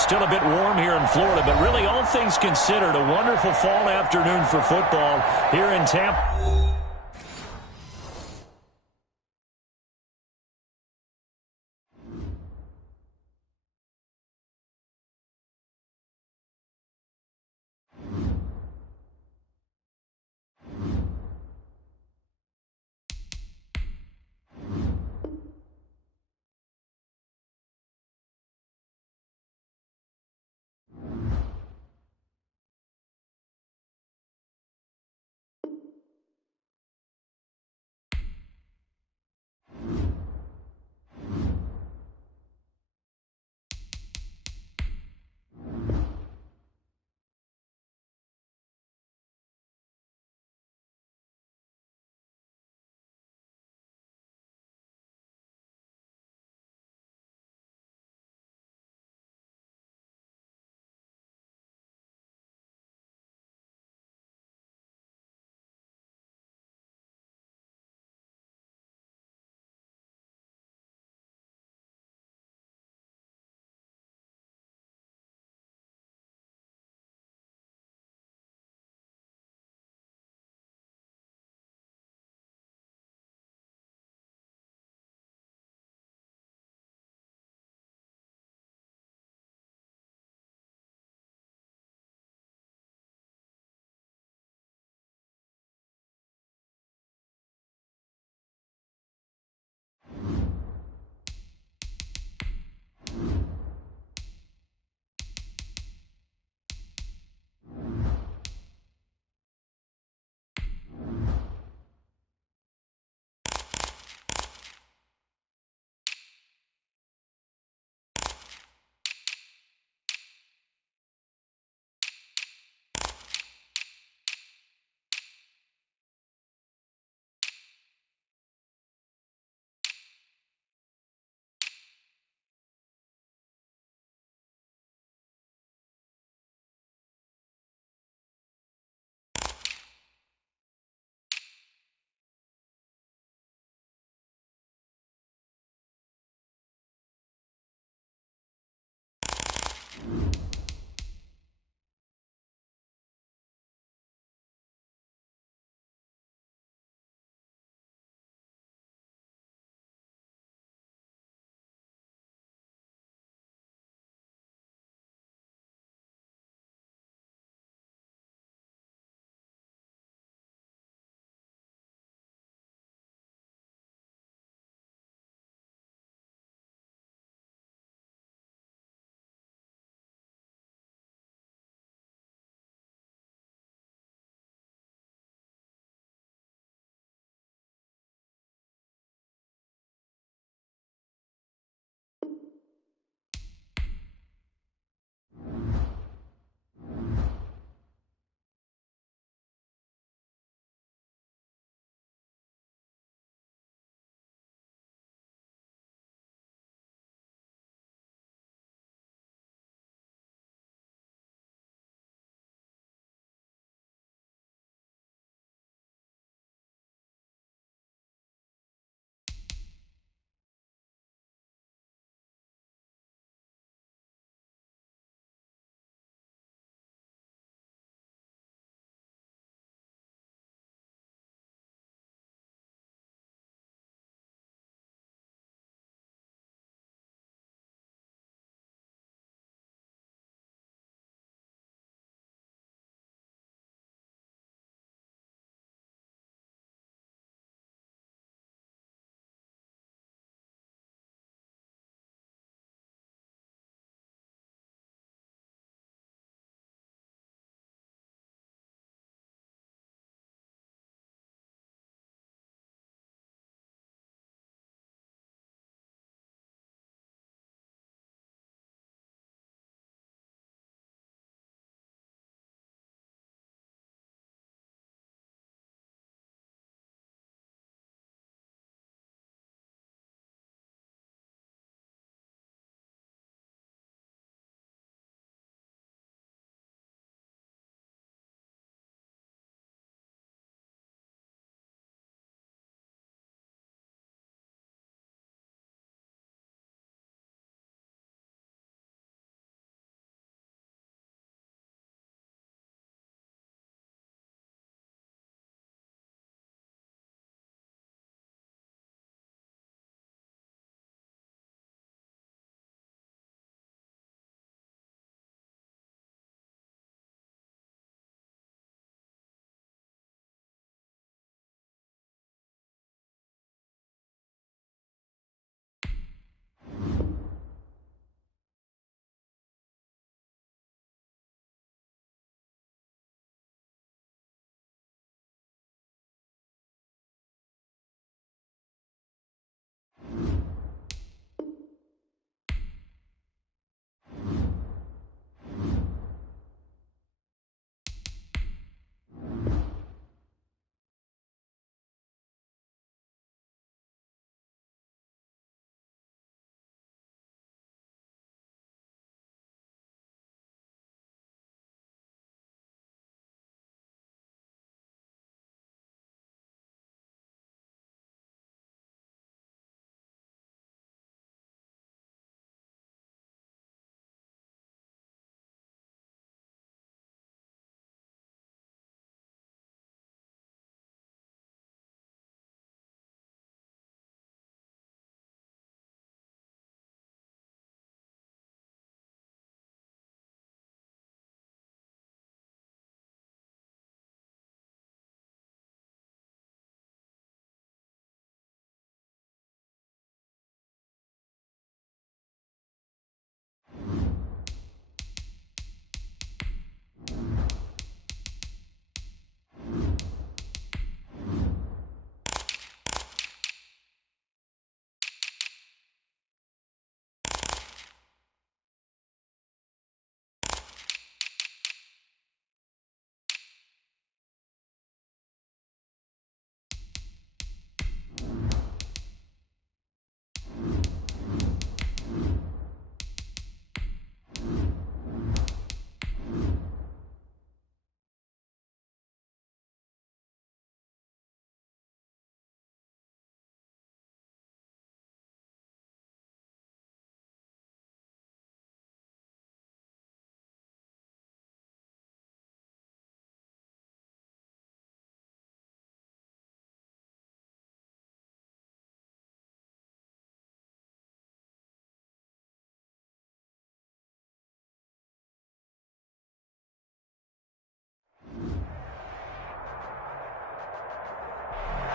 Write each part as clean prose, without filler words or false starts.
Still a bit warm here in Florida, but really all things considered, a wonderful fall afternoon for football here in Tampa.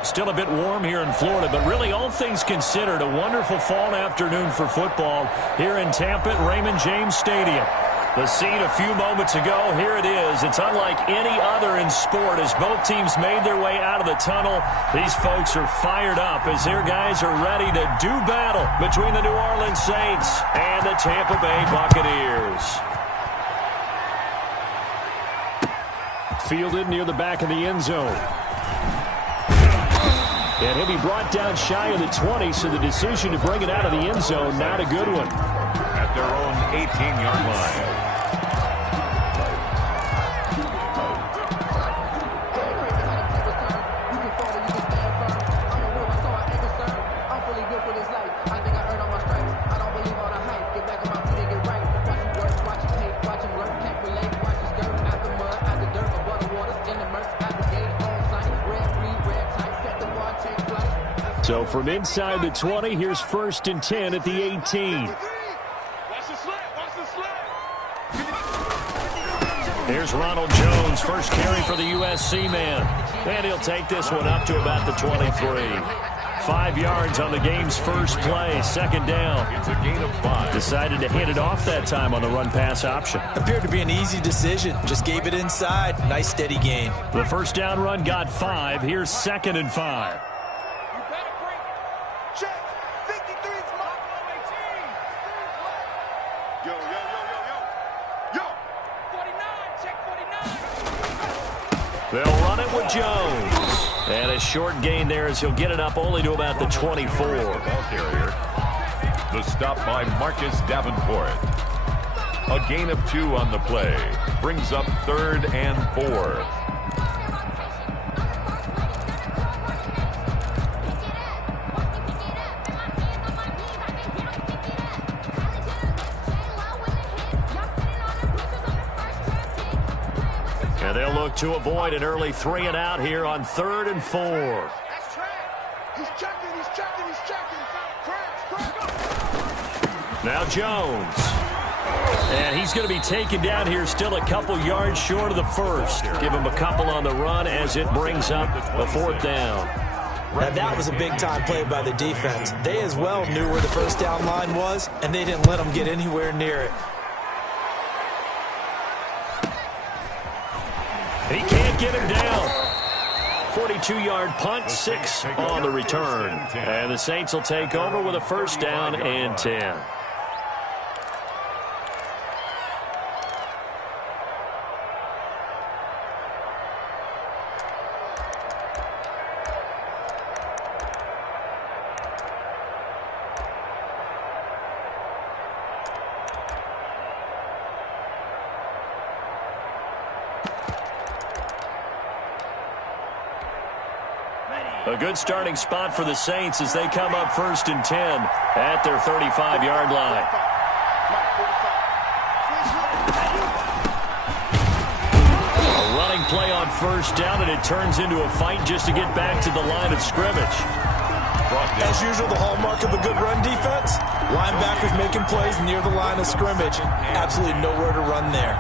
Still a bit warm here in Florida, but really all things considered, a wonderful fall afternoon for football here in Tampa at Raymond James Stadium. The scene a few moments ago, here it is. It's unlike any other in sport as both teams made their way out of the tunnel. These folks are fired up as their guys are ready to do battle between the New Orleans Saints and the Tampa Bay Buccaneers. Fielded near the back of the end zone. And he'll be brought down shy of the 20, so the decision to bring it out of the end zone, not a good one. At their own 18-yard line. So from inside the 20, here's 1st and 10 at the 18. Here's Ronald Jones, first carry for the USC man. And he'll take this one up to about the 23. 5 yards on the game's first play, 2nd down. It's a gain of 5. Decided to hand it off that time on the run-pass option. Appeared to be an easy decision. Just gave it inside. Nice steady gain. The first down run got 5. Here's 2nd and 5. Yo. They'll run it with Jones. And a short gain there as he'll get it up only to about the 24. Ball carrier. The stop by Marcus Davenport. A gain of 2 on the play. Brings up 3rd and 4. And they'll look to avoid an early 3 and out here on 3rd and 4. He's checking. Now Jones. And he's going to be taken down here still a couple yards short of the first. Give him a couple on the run as it brings up the 4th down. Now that was a big-time play by the defense. They as well knew where the first down line was, and they didn't let them get anywhere near it. He can't get him down. 42-yard punt, 6 on the return. And the Saints will take over with a 1st down and 10. A good starting spot for the Saints as they come up 1st and 10 at their 35-yard line. A running play on 1st down, and it turns into a fight just to get back to the line of scrimmage. As usual, the hallmark of a good run defense, linebackers making plays near the line of scrimmage. Absolutely nowhere to run there.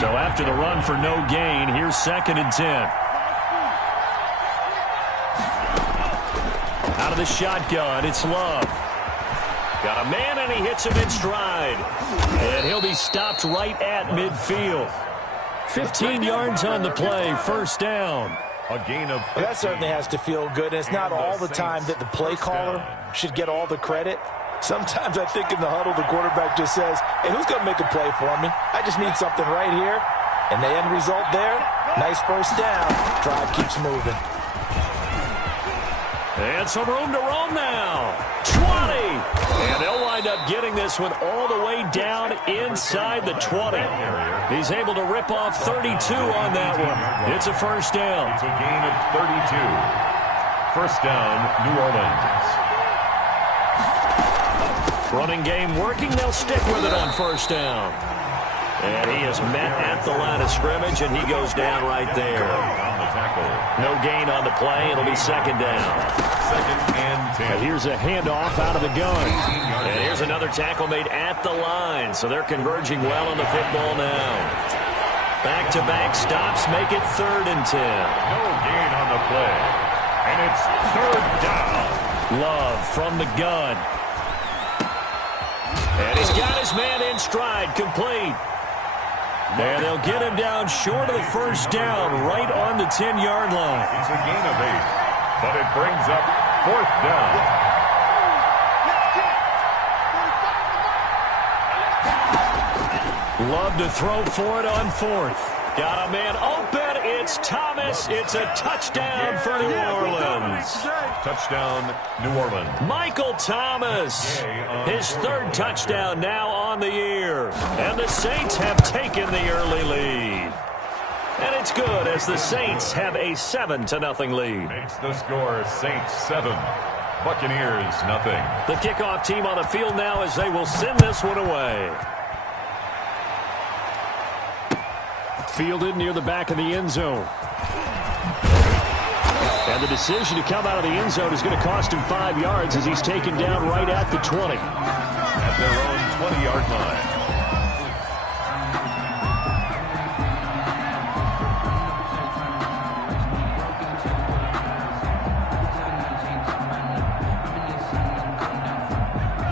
So after the run for no gain, here's 2nd and 10. Out of the shotgun, it's Love. Got a man, and he hits him in stride. And he'll be stopped right at midfield. 15 yards on the play, 1st down. A gain of 15. Well, that certainly has to feel good. And it's not all the time that the play caller should get all the credit. Sometimes I think in the huddle, the quarterback just says, hey, who's going to make a play for me? I just need something right here. And the end result there, nice 1st down. Drive keeps moving. And some room to roam now. 20. And they'll wind up getting this one all the way down inside the 20. He's able to rip off 32 on that one. It's a 1st down. It's a gain of 32. 1st down, New Orleans. Running game working. They'll stick with it on 1st down. And he is met at the line of scrimmage, and he goes down right there. On the tackle. No gain on the play. It'll be 2nd down. 2nd and 10. And here's a handoff out of the gun. And here's another tackle made at the line. So they're converging well on the football now. Back-to-back stops make it 3rd and 10. No gain on the play. And it's third down. Love from the gun. And he's got his man in stride, complete. And they'll get him down short of the first down, right on the 10-yard line. It's a gain of 8, but it brings up fourth down. Love to throw for it on fourth. Got a man open. It's Thomas. It's a touchdown for New Orleans. Touchdown, New Orleans. Michael Thomas. His third touchdown now on the year. And the Saints have taken the early lead. And it's good as the Saints have a 7-0 lead. Makes the score Saints 7, Buccaneers nothing. The kickoff team on the field now as they will send this one away. Fielded near the back of the end zone. And the decision to come out of the end zone is going to cost him 5 yards as he's taken down right at the 20. At their own 20-yard line.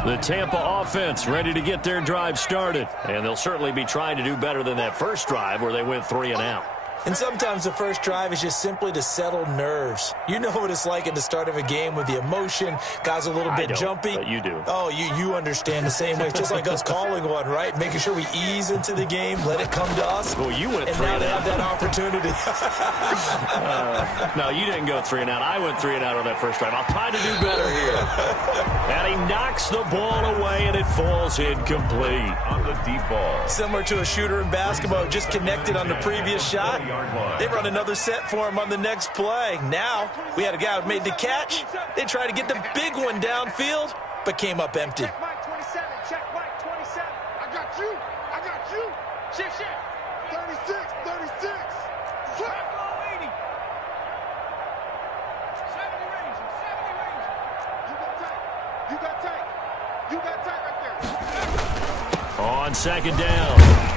The Tampa offense ready to get their drive started. And they'll certainly be trying to do better than that first drive where they went 3 and out. And sometimes the first drive is just simply to settle nerves. You know what it's like at the start of a game with the emotion. Guys a little bit jumpy. But you do. Oh, you understand the same way. It's just like us calling one, right? Making sure we ease into the game, let it come to us. Well, you went 3 and now and they out. have that opportunity. No, you didn't go 3 and out. I went 3 and out on that first drive. I'll try to do better here. And he knocks the ball away, and it falls incomplete. On the deep ball. Similar to a shooter in basketball, just connected on the previous shot. They run another set for him on the next play. Now, we had a guy who made the catch. They tried to get the big one downfield, but came up empty. Check Mike 27. Check Mike 27. I got you. I got you. Shift, shift. 36. 36. Check. 80. 70 range. 70 range. You got tight. You got tight. You got tight right there. On second down,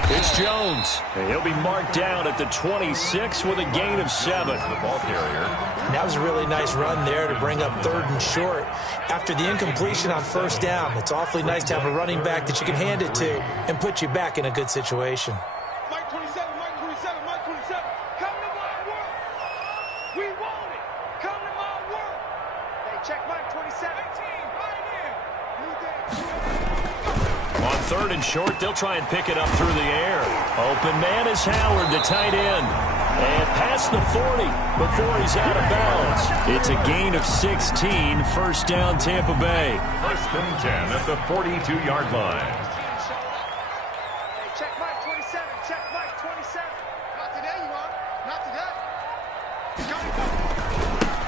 it's Jones. And he'll be marked down at the 26 with a gain of 7. The ball carrier. That was a really nice run there to bring up third and short. After the incompletion on first down, it's awfully nice to have a running back that you can hand it to and put you back in a good situation. Mike 27, Mike 27, Mike 27. Come to my work. We want it. Come to my work. Hey, check Mike 27. 18, right here. You there. On third and short, they'll try and pick it up through the air. Open man is Howard, the tight end. And past the 40 before he's out of bounds. It's a gain of 16, first down Tampa Bay. First and 10 at the 42-yard line. Hey, check Mike 27. Check Mike 27. Not today, you are. Not today.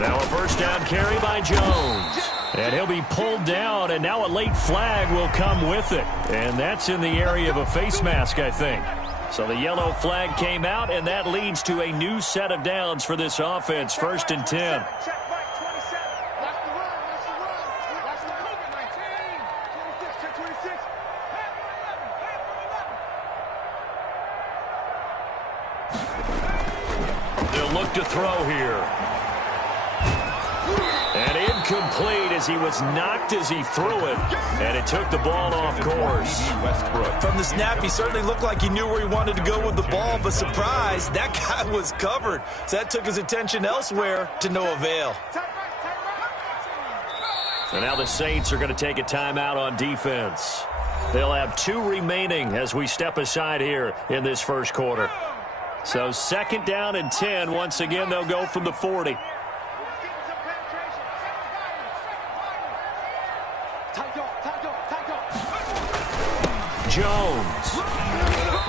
Now a first down carry by Jones. And he'll be pulled down, and now a late flag will come with it. And that's in the area of a face mask, I think. So the yellow flag came out, and that leads to a new set of downs for this offense, first and 10. Check Mike 27. Watch the run. Watch the run. Watch the run. 19. 26. Check 26. Half for 11. Half for 11. They'll look to throw here. And incomplete as he was knocked as he threw it. And it took the ball off course. From the snap, he certainly looked like he knew where he wanted to go with the ball, but surprise, that guy was covered. So that took his attention elsewhere to no avail. And now the Saints are going to take a timeout on defense. They'll have 2 remaining as we step aside here in this first quarter. So second down and 10. Once again, they'll go from the 40. Jones.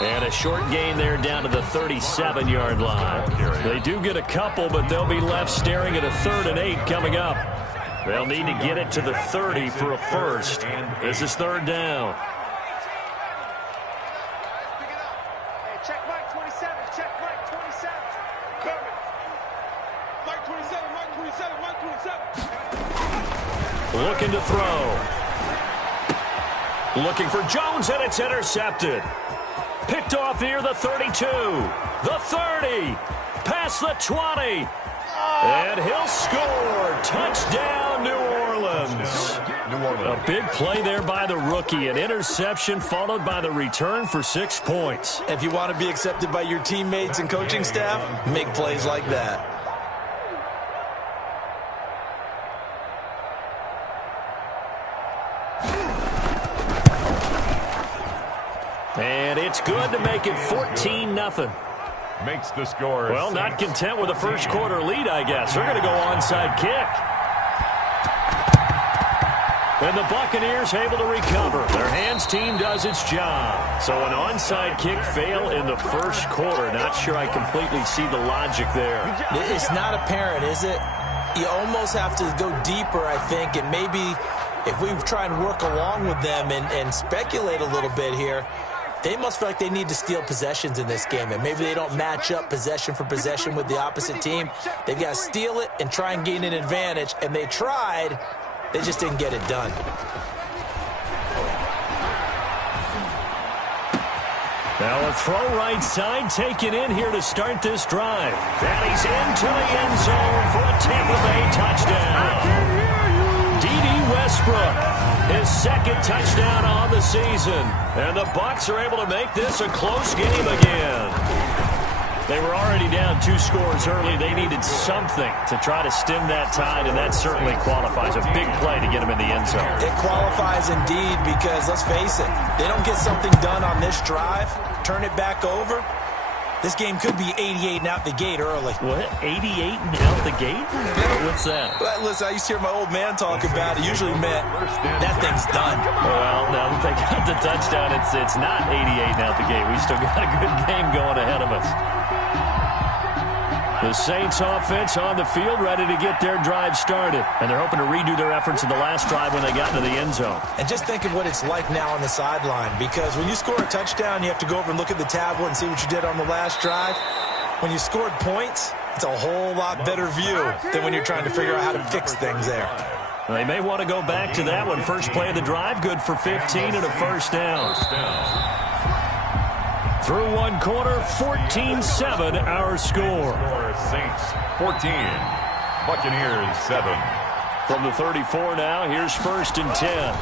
And a short gain there down to the 37-yard line. They do get a couple, but they'll be left staring at a 3rd and 8 coming up. They'll need to get it to the 30 for a first. This is third down. Check Mike 27. Check Mike 27. Mike 27. Mike 27. Mike 27. Looking to throw. Looking for Jones, and it's intercepted. Picked off near the 32. The 30. Past the 20. And he'll score. Touchdown, New Orleans. A big play there by the rookie. An interception followed by the return for 6 points. If you want to be accepted by your teammates and coaching staff, make plays like that. And it's good to make it 14-0. Makes the score. Well, not content with a first quarter lead, I guess. They're going to go onside kick. And the Buccaneers able to recover. Their hands team does its job. So an onside kick fail in the first quarter. Not sure I completely see the logic there. It's not apparent, is it? You almost have to go deeper, I think, and maybe if we try and work along with them and speculate a little bit here, they must feel like they need to steal possessions in this game, and maybe they don't match up possession for possession with the opposite team. They've got to steal it and try and gain an advantage, and they tried. They just didn't get it done. Now a throw right side taken in here to start this drive. And he's into the end zone for a Tampa Bay touchdown. D.D. Westbrook. His second touchdown on the season. And the Bucs are able to make this a close game again. They were already down 2 scores early. They needed something to try to stem that tide, and that certainly qualifies. A big play to get them in the end zone. It qualifies indeed because, let's face it, they don't get something done on this drive, turn it back over, this game could be 88 and out the gate early. What? 88 and out the gate? What's that? Well, listen, I used to hear my old man talk about it. Usually meant that thing's done. Well, now that they got the touchdown, it's not 88 and out the gate. We still got a good game going ahead of us. The Saints offense on the field, ready to get their drive started. And they're hoping to redo their efforts in the last drive when they got into the end zone. And just think of what it's like now on the sideline, because when you score a touchdown, you have to go over and look at the tablet and see what you did on the last drive. When you scored points, it's a whole lot better view than when you're trying to figure out how to fix things there. They may want to go back to that one. First play of the drive, good for 15 and a first down. Through one quarter, 14-7 our score. Saints 14, Buccaneers 7. From the 34 now, here's 1st and 10.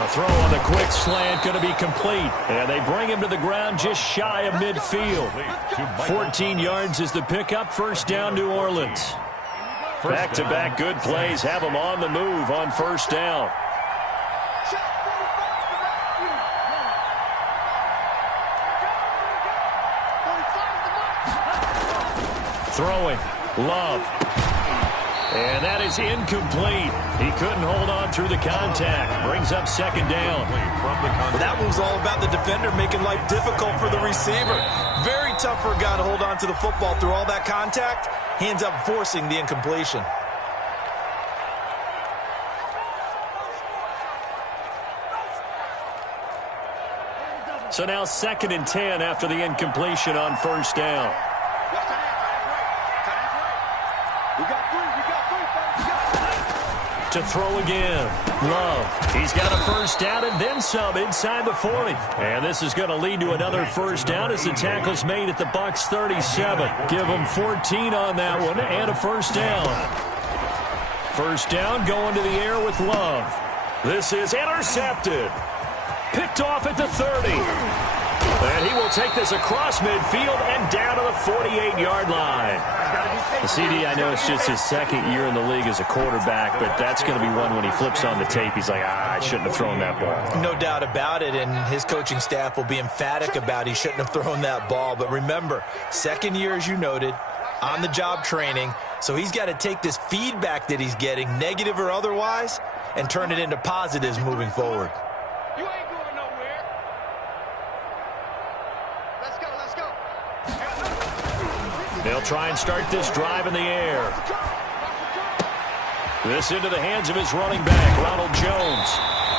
A throw on the quick slant going to be complete. And they bring him to the ground just shy of midfield. 14 yards is the pickup. First down, New Orleans. Back-to-back good plays have them on the move on first down. Throwing, Love. And that is incomplete. He couldn't hold on through the contact. Brings up second down. That was all about the defender making life difficult for the receiver. Very tough for a guy to hold on to the football through all that contact. He ends up forcing the incompletion. So now 2nd and 10 after the incompletion on first down. To throw again. Love. He's got a first down and then some inside the 40. And this is going to lead to another first down as the tackle's made at the Bucs 37. Give them 14 on that one and a first down. First down going to the air with Love. This is intercepted. Picked off at the 30. And he will take this across midfield and down to the 48-yard line. The CD, I know it's just his 2nd year in the league as a quarterback, but that's going to be one when he flips on the tape. He's like, I shouldn't have thrown that ball. No doubt about it, and his coaching staff will be emphatic about he shouldn't have thrown that ball. But remember, 2nd year, as you noted, on-the-job training, so he's got to take this feedback that he's getting, negative or otherwise, and turn it into positives moving forward. You ain't going nowhere. Let's go, let's go. They'll try and start this drive in the air. This into the hands of his running back, Ronald Jones.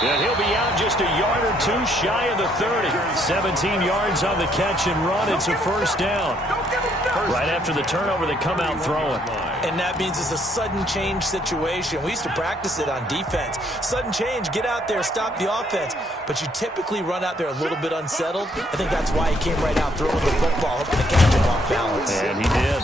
And he'll be out just a yard or two shy of the 30. 17 yards on the catch and run. It's a first down. Right after the turnover, they come out throwing. And that means it's a sudden change situation. We used to practice it on defense. Sudden change, get out there, stop the offense. But you typically run out there a little bit unsettled. I think that's why he came right out throwing the football, hoping to catch him off balance. And he did.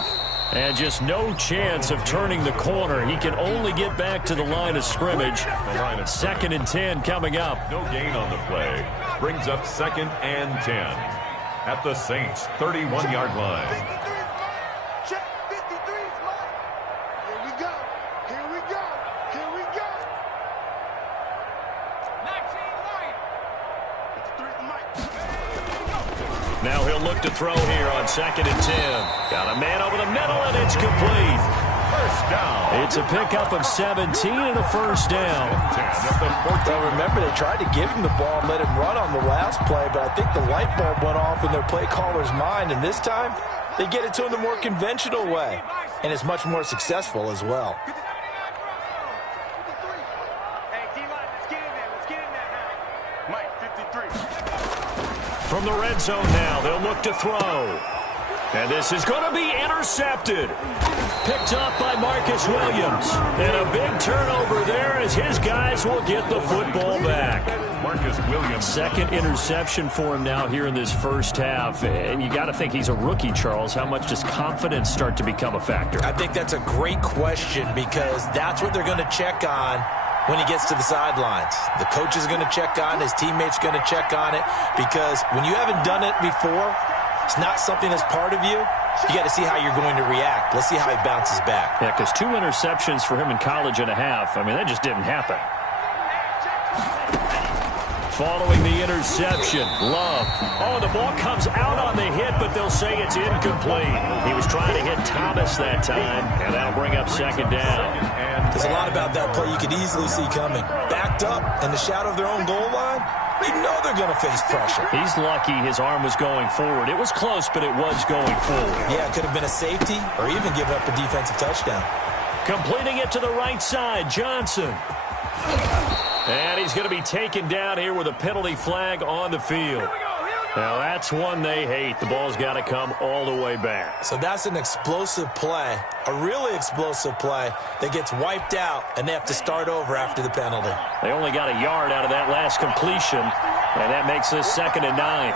And just no chance of turning the corner. He can only get back to the line of scrimmage. 2nd and 10 coming up. No gain on the play. Brings up 2nd and 10 at the Saints' 31-yard line. 53 is mine. Check 53 is mine. Here we go. Here we go. Here we go. 19 Lion. 53 is mine. Now he'll look to throw here on 2nd and 10. Got a man over the middle, and it's complete. First down. It's a pickup of 17 and a first down. 10 at the 14. Well, remember, they tried to give him the ball and let him run on the last play, but I think the light bulb went off in their play caller's mind, and this time they get it to him the more conventional way, and it's much more successful as well. Hey, D-line, let's get in there. Let's get in there now. Mike, 53. From the red zone now, they'll look to throw. And this is going to be intercepted. Picked up by Marcus Williams. And a big turnover there as his guys will get the football back. Marcus Williams. 2nd interception for him now here in this first half. And you got to think he's a rookie, Charles. How much does confidence start to become a factor? I think that's a great question because that's what they're going to check on when he gets to the sidelines. The coach is going to check on it. His teammates going to check on it because when you haven't done it before, it's not something that's part of you. You got to see how you're going to react. Let's see how he bounces back. Yeah, because 2 interceptions for him in college and a half. I mean, that just didn't happen. Following the interception, Love. Oh, the ball comes out on the hit, but they'll say it's incomplete. He was trying to hit Thomas that time, and that'll bring up 2nd down. There's a lot about that play you could easily see coming. Backed up in the shadow of their own goal line, you know they're going to face pressure. He's lucky his arm was going forward. It was close, but it was going forward. Yeah, it could have been a safety or even given up a defensive touchdown. Completing it to the right side, Johnson. And he's going to be taken down here with a penalty flag on the field. Now, that's one they hate. The ball's got to come all the way back. So that's an explosive play, a really explosive play that gets wiped out, and they have to start over after the penalty. They only got a yard out of that last completion, and that makes this 2nd and 9.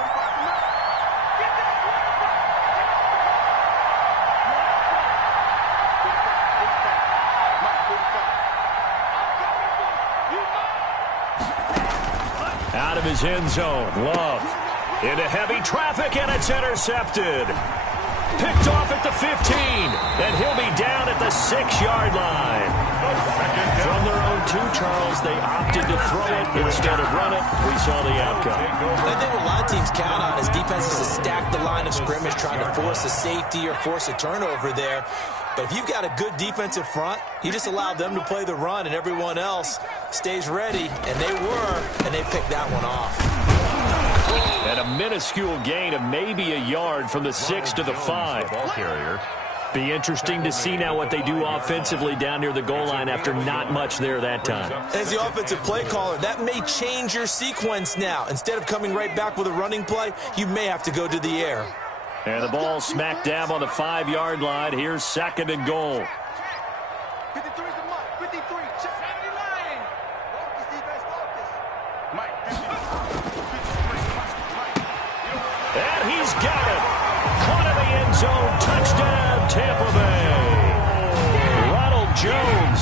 Out of his end zone, Love. Into heavy traffic, and it's intercepted. Picked off at the 15, and he'll be down at the 6-yard line. From their own 2, Charles, they opted to throw it instead of run it. We saw the outcome. I think what a lot of teams count on is defenses to stack the line of scrimmage, trying to force a safety or force a turnover there. But if you've got a good defensive front, you just allow them to play the run, and everyone else stays ready, and they picked that one off. And a minuscule gain of maybe a yard from the 6 to the 5. Ball carrier. Be interesting to see now what they do offensively down near the goal line after not much there that time. As the offensive play caller, that may change your sequence now. Instead of coming right back with a running play, you may have to go to the air. And the ball smack dab on the 5-yard line. Here's 2nd and goal. 53 is the Mike. 53. Check 79. Focus, defense, focus. Mike, 53. And he's got it. Caught in the end zone. Touchdown, Tampa Bay. Ronald Jones,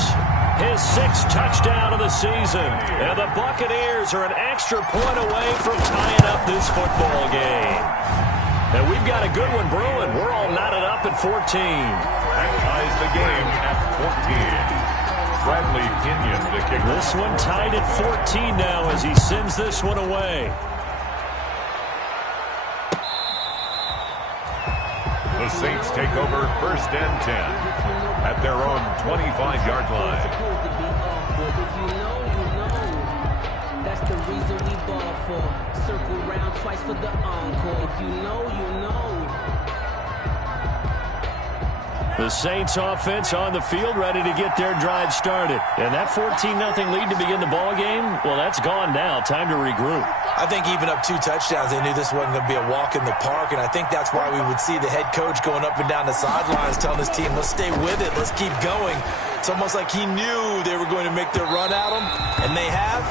his 6th touchdown of the season. And the Buccaneers are an extra point away from tying up this football game. And we've got a good one brewing. We're all knotted up at 14. That ties the game at 14. Bradley Pinion, the kicker. This one tied at 14 now as he sends this one away. The Saints take over 1st and 10 at their own 25-yard line. That's the reason we ball for. Circle round twice for the encore. If you know, you know. The Saints offense on the field ready to get their drive started. And that 14-0 lead to begin the ball game, well, that's gone now. Time to regroup. I think even up 2 touchdowns, they knew this wasn't going to be a walk in the park, and I think that's why we would see the head coach going up and down the sidelines telling his team, let's stay with it, let's keep going. It's almost like he knew they were going to make their run at him, and they have.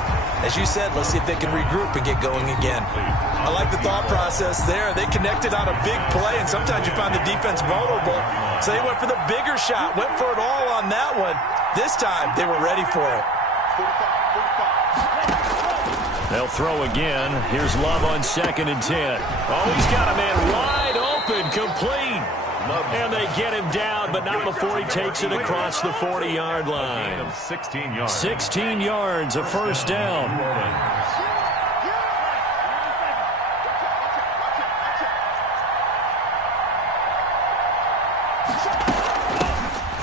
As you said, let's see if they can regroup and get going again. I like the thought process there. They connected on a big play, and sometimes you find the defense vulnerable. So they went for the bigger shot, went for it all on that one. This time, they were ready for it. They'll throw again. Here's Love on 2nd and 10. Oh, he's got a man wide open, complete. And they get him down, but not before he takes it across the 40-yard line. 16 yards. 16 yards, a first down.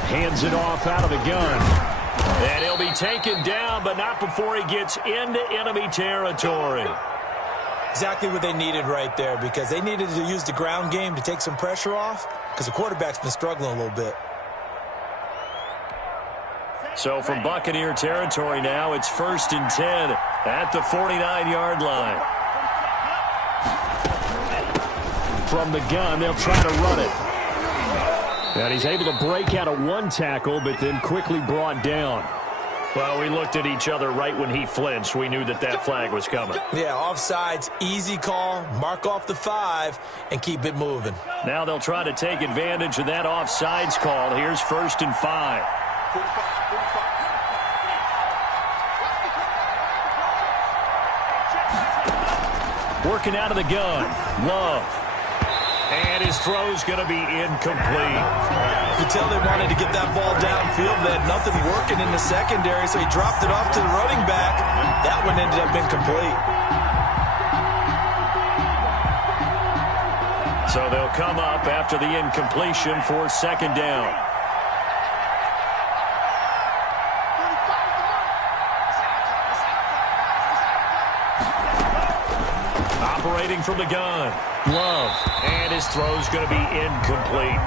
Hands it off out of the gun. And he'll be taken down, but not before he gets into enemy territory. Exactly what they needed right there, because they needed to use the ground game to take some pressure off, because the quarterback's been struggling a little bit. So from Buccaneer territory now, it's 1st and 10 at the 49-yard line. From the gun, they'll try to run it. And he's able to break out of one tackle, but then quickly brought down. Well, we looked at each other right when he flinched. We knew that that flag was coming. Yeah, offsides, easy call, mark off the 5, and keep it moving. Now they'll try to take advantage of that offsides call. Here's 1st and 5. Working out of the gun. Love. And his throw's going to be incomplete. You could tell they wanted to get that ball downfield. They had nothing working in the secondary, so he dropped it off to the running back. That one ended up incomplete. So they'll come up after the incompletion for 2nd down. Operating from the gun. Love. And his throw's going to be incomplete.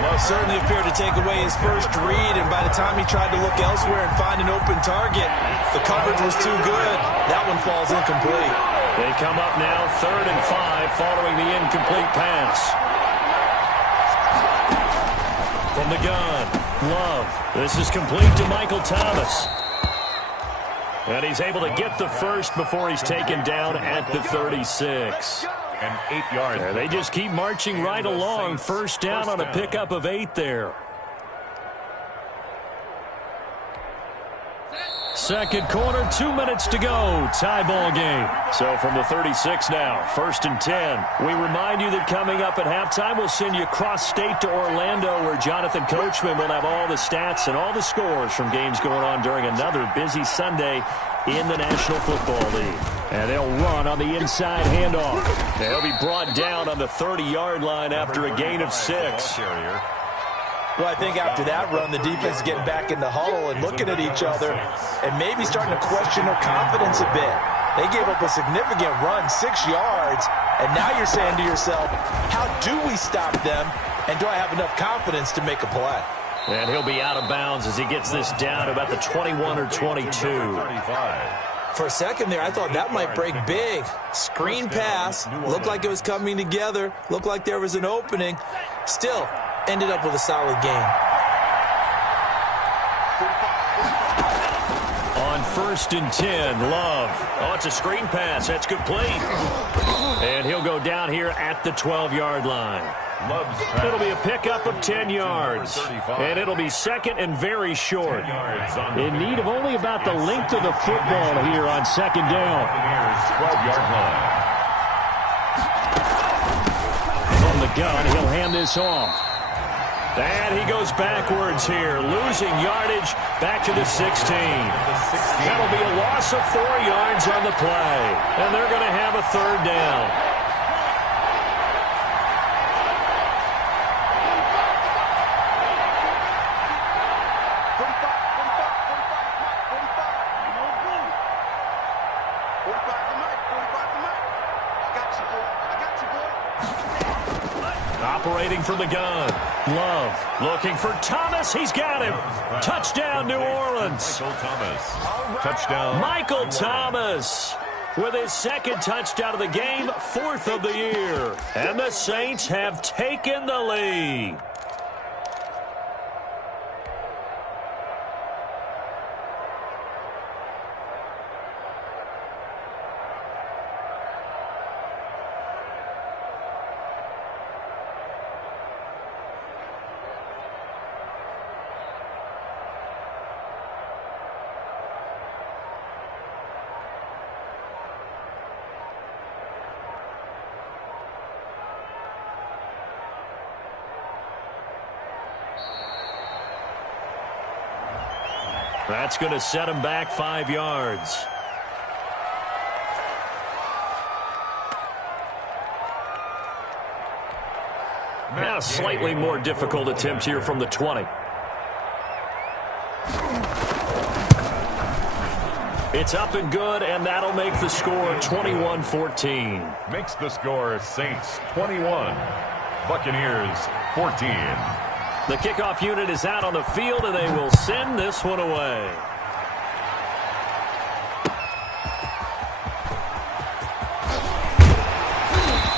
Well, certainly appeared to take away his first read, and by the time he tried to look elsewhere and find an open target, the coverage was too good. That one falls incomplete. They come up now 3rd and 5 following the incomplete pass. From the gun. Love. This is complete to Michael Thomas. And he's able to get the first before he's taken down at the 36. And 8 yards. And they just keep marching right along. First down on a pickup of 8 there. Second quarter, 2 minutes to go. Tie ball game. So from the 36 now, 1st and 10. We remind you that coming up at halftime, we'll send you cross-state to Orlando, where Jonathan Coachman will have all the stats and all the scores from games going on during another busy Sunday in the National Football League. And they'll run on the inside handoff. They'll be brought down on the 30-yard line after a gain of 6. Well, I think after that run, the defense is getting back in the huddle and looking at each other and maybe starting to question their confidence a bit. They gave up a significant run, 6 yards, and now you're saying to yourself, how do we stop them, and do I have enough confidence to make a play? And he'll be out of bounds as he gets this down to about the 21 or 22. For a second there, I thought that might break big. Screen pass, looked like it was coming together, looked like there was an opening. Still, ended up with a solid game. On 1st and 10, Love. Oh, it's a screen pass. That's complete. And he'll go down here at the 12-yard line. It'll be a pickup of 10 yards. And it'll be 2nd and very short. In need of only about the length of the football here on 2nd down. 12-yard line. From the gun, he'll hand this off. And he goes backwards here, losing yardage back to the 16. That'll be a loss of 4 yards on the play. And they're going to have a 3rd down. Operating from the gun. Love looking for Thomas. He's got him. Touchdown, New Orleans. Michael Thomas. Touchdown. Michael Thomas with his 2nd touchdown of the game, 4th of the year. And the Saints have taken the lead. That's going to set him back 5 yards. Now a slightly more difficult attempt here from the 20. It's up and good, and that'll make the score 21-14. Makes the score Saints 21, Buccaneers 14. The kickoff unit is out on the field, and they will send this one away.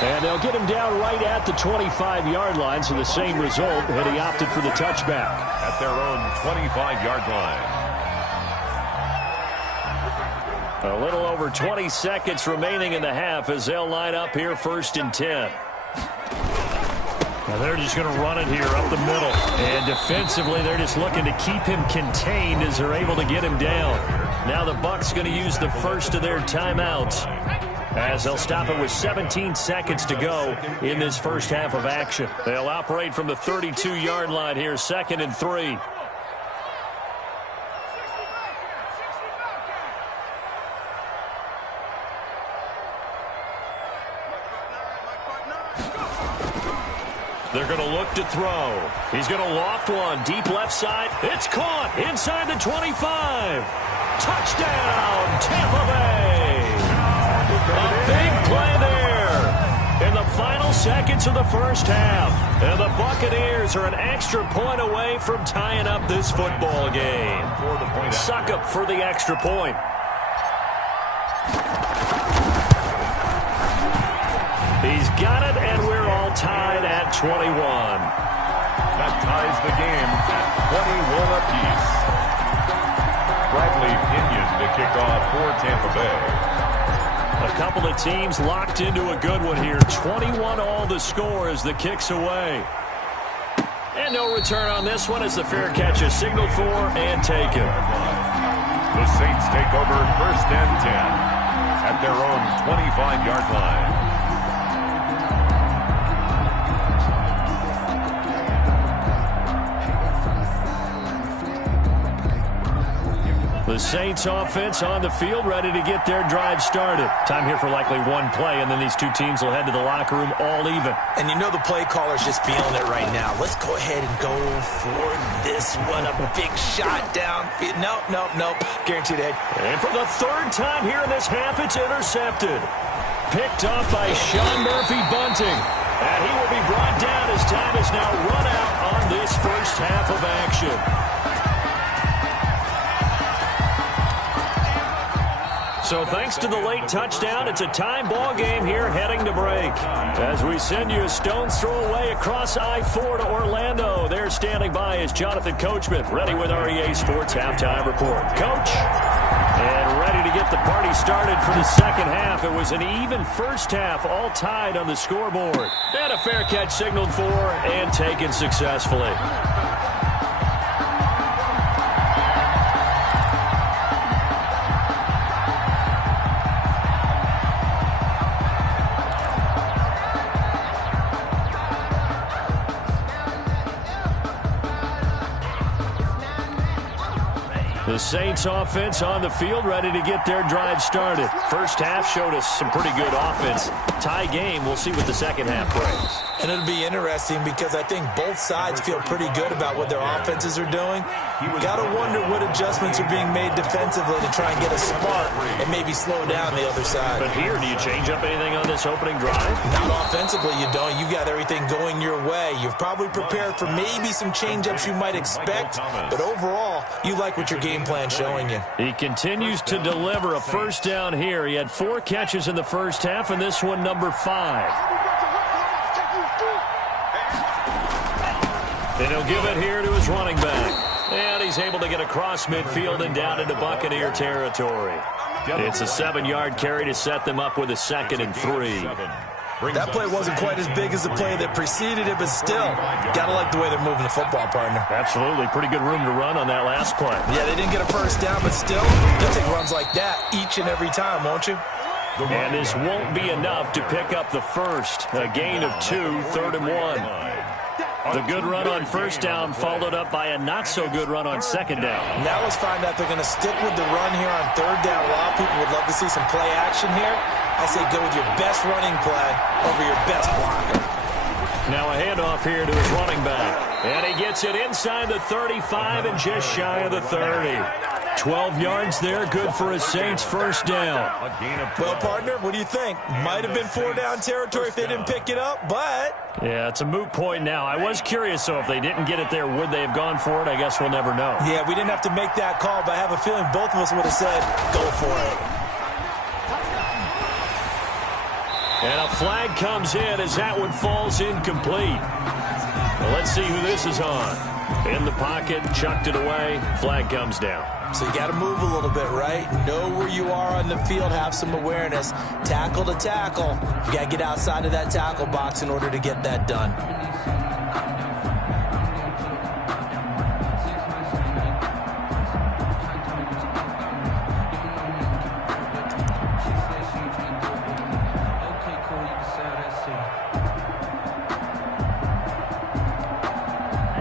And they'll get him down right at the 25-yard line, so the same result, had he opted for the touchback. At their own 25-yard line. A little over 20 seconds remaining in the half as they'll line up here 1st and 10. Now they're just going to run it here up the middle. And defensively, they're just looking to keep him contained as they're able to get him down. Now the Bucs going to use the first of their timeouts as they'll stop it with 17 seconds to go in this first half of action. They'll operate from the 32-yard line here, 2nd and 3. They're going to look to throw. He's going to loft one. Deep left side. It's caught inside the 25. Touchdown, Tampa Bay. A big play there in the final seconds of the first half. And the Buccaneers are an extra point away from tying up this football game. Suck up for the extra point. He's got it, and we're all tied at 21. That ties the game at 21 apiece. Bradley Pinion to kick off for Tampa Bay. A couple of teams locked into a good one here. 21 all the score as the kick's away. And no return on this one as the fair catch is signaled for and taken. The Saints take over 1st and 10 at their own 25-yard line. The Saints offense on the field, ready to get their drive started. Time here for likely one play, and then these two teams will head to the locker room all even. And you know the play caller's just feeling it right now. Let's go ahead and go for this one. A big shot down. Nope. Guaranteed hit. And for the 3rd time here in this half, it's intercepted. Picked off by Sean Murphy Bunting. And he will be brought down as time is now run out on this first half of action. So thanks to the late touchdown, it's a tie ball game here heading to break. As we send you a stone's throw away across I-4 to Orlando. There standing by is Jonathan Coachman, ready with our EA Sports Halftime Report. Coach, and ready to get the party started for the second half. It was an even first half, all tied on the scoreboard. And a fair catch signaled for and taken successfully. The Saints offense on the field, ready to get their drive started. First half showed us some pretty good offense. Tie game, we'll see what the second half brings. And it'll be interesting because I think both sides feel pretty good about what their offenses are doing. Got to wonder what adjustments are being made defensively to try and get a spark and maybe slow down the other side. But here, do you change up anything on this opening drive? Not offensively, you don't. You got everything going your way. You've probably prepared for maybe some change-ups you might expect, but overall, you like what your game plan showing you. He continues to deliver a first down here. He had 4 catches in the first half, and this one number 5. And he'll give it here to his running back. And he's able to get across midfield and down into Buccaneer territory. It's a 7-yard carry to set them up with a 2nd and 3. That play wasn't quite as big as the play that preceded it, but still, gotta like the way they're moving the football, partner. Absolutely. Pretty good room to run on that last play. Yeah, they didn't get a first down, but still, they'll take runs like that each and every time, won't you? And this won't be enough to pick up the first. A gain of 2, 3rd and 1. The good run on first down followed up by a not-so-good run on second down. Now let's find out they're going to stick with the run here on third down. A lot of people would love to see some play action here. I say go with your best running play over your best blocker. Now a handoff here to his running back. And he gets it inside the 35 and just shy of the 30. 12 yards there, good for a Saints first down. Well, partner, what do you think? Might have been 4-down territory if they didn't pick it up, but... Yeah, it's a moot point now. I was curious, so if they didn't get it there, would they have gone for it? I guess we'll never know. Yeah, we didn't have to make that call, but I have a feeling both of us would have said, go for it. And a flag comes in as that one falls incomplete. Well, let's see who this is on. In the pocket, chucked it away, flag comes down. So you got to move a little bit, right? Know where you are on the field, have some awareness. Tackle to tackle. You got to get outside of that tackle box in order to get that done.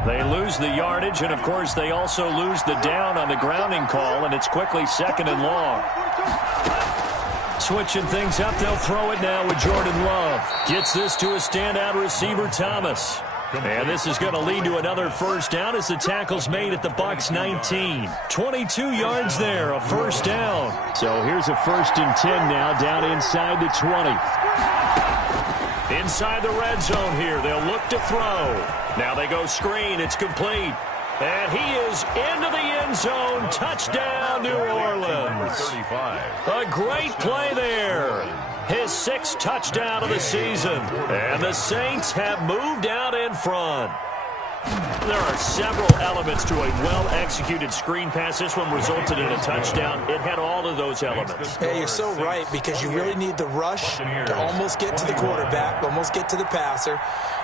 They lose the yardage, and, of course, they also lose the down on the grounding call, and it's quickly second and long. Switching things up, they'll throw it now with Jordan Love. Gets this to a standout receiver, Thomas. And this is going to lead to another first down as the tackle's made at the Bucs 19. 22 yards there, a first down. So here's a 1st and 10 now, down inside the 20. Inside the red zone here, they'll look to throw. Now they go screen, it's complete. And he is into the end zone. Touchdown, New Orleans. A great play there. His 6th touchdown of the season. And the Saints have moved out in front. There are several elements to a well-executed screen pass. This one resulted in a touchdown. It had all of those elements. Hey, you're so right, because you really need the rush to almost get to the quarterback, almost get to the passer.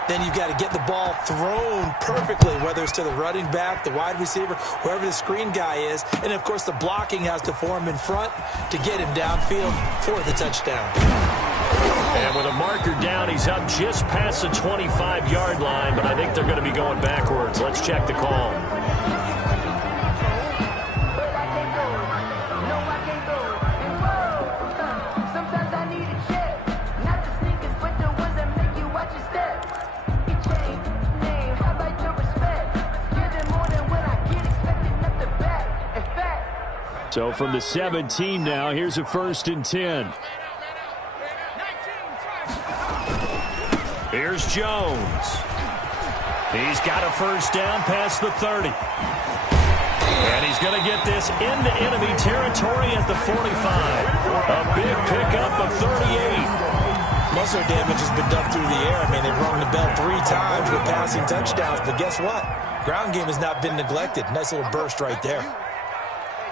Then you've got to get the ball thrown perfectly, whether it's to the running back, the wide receiver, whoever the screen guy is. And, of course, the blocking has to form in front to get him downfield for the touchdown. And with a marker down, he's up just past the 25-yard line, but I think they're going to be going backwards. Let's check the call. So from the 17 now, here's a 1st and 10. Here's Jones. He's got a first down past the 30. And he's going to get this into enemy territory at the 45. A big pickup of 38. Most of their damage has been done through the air. I mean, they've rung the bell 3 times with passing touchdowns. But guess what? Ground game has not been neglected. Nice little burst right there.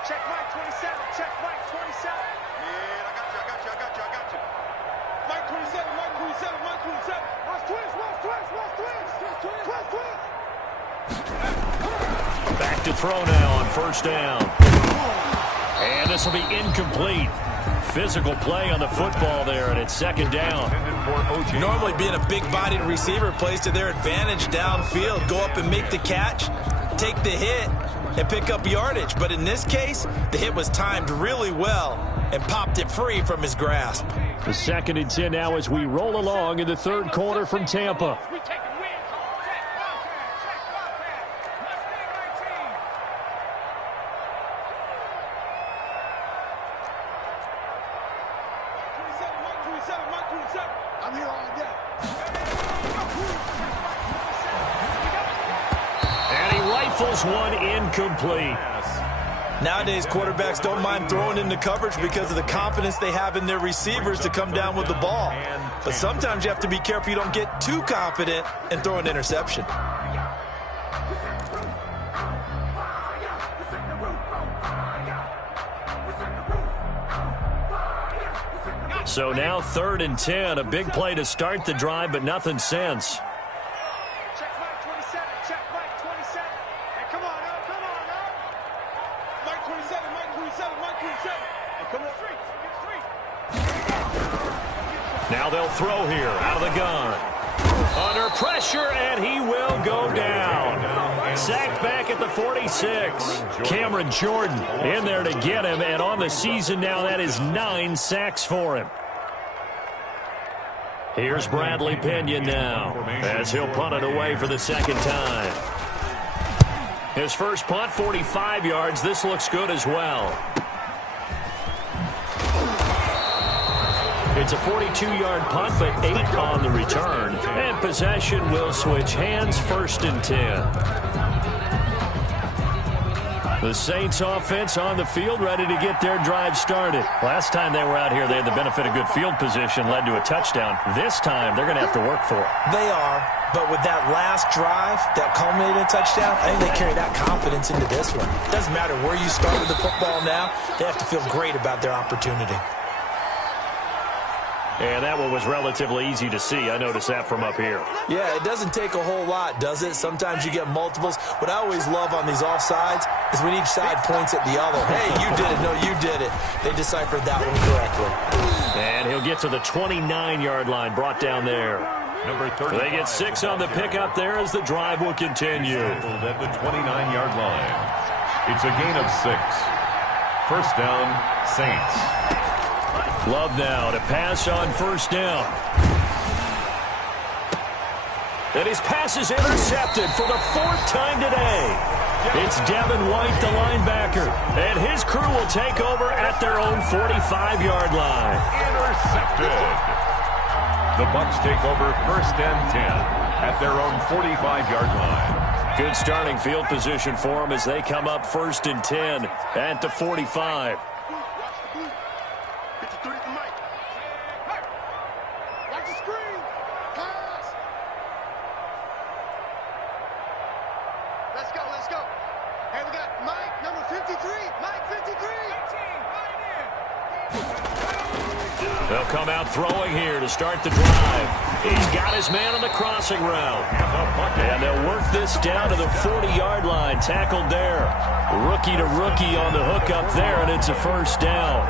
Check Mike 27. Check Mike 27. Yeah, I got you. Mike 27. Mike 27. Mike 27. Watch twins. Back to throw now on first down. And this will be incomplete. Physical play on the football there, and it's second down. Normally being a big-bodied receiver plays to their advantage downfield. Go up and make the catch, take the hit, and pick up yardage. But in this case, the hit was timed really well and popped it free from his grasp. The 2nd and 10 now as we roll along in the 3rd quarter from Tampa. I'm here all day. And he rifles one incomplete. Nowadays, quarterbacks don't mind throwing into coverage because of the confidence they have in their receivers to come down with the ball. But sometimes you have to be careful you don't get too confident and throw an interception. So now 3rd and 10, a big play to start the drive, but nothing since. Check Mike 27. Check Mike 27. Hey, come on now. Mike 27. Mike 27. Mike 27. Hey, come on. Now they'll throw here out of the gun. Under pressure, and he will go down. Sacked back at the 46. Cameron Jordan in there to get him, and on the season now, that is 9 sacks for him. Here's Bradley Pinion now, as he'll punt it away for the second time. His first punt, 45 yards. This looks good as well. It's a 42-yard punt, but 8 on the return. And possession will switch hands, 1st and 10. The Saints offense on the field, ready to get their drive started. Last time they were out here, they had the benefit of good field position, led to a touchdown. This time, they're going to have to work for it. They are, but with that last drive that culminated in a touchdown, I think they carry that confidence into this one. It doesn't matter where you start with the football now, they have to feel great about their opportunity. And that one was relatively easy to see. I noticed that from up here. Yeah, it doesn't take a whole lot, does it? Sometimes you get multiples. What I always love on these offsides is when each side points at the other. Hey, you did it. No, you did it. They deciphered that one correctly. And he'll get to the 29-yard line, brought down there. They get 6 on the pickup there as the drive will continue. At the 29-yard line. It's a gain of 6. First down, Saints. Love now to pass on first down. And his pass is intercepted for the 4th time today. It's Devin White, the linebacker. And his crew will take over at their own 45-yard line. Intercepted. The Bucs take over 1st and 10 at their own 45-yard line. Good starting field position for them as they come up 1st and 10 at the 45. They'll come out throwing here to start the drive. He's got his man on the crossing route. And they'll work this down to the 40-yard line. Tackled there. Rookie to rookie on the hook up there, and it's a first down.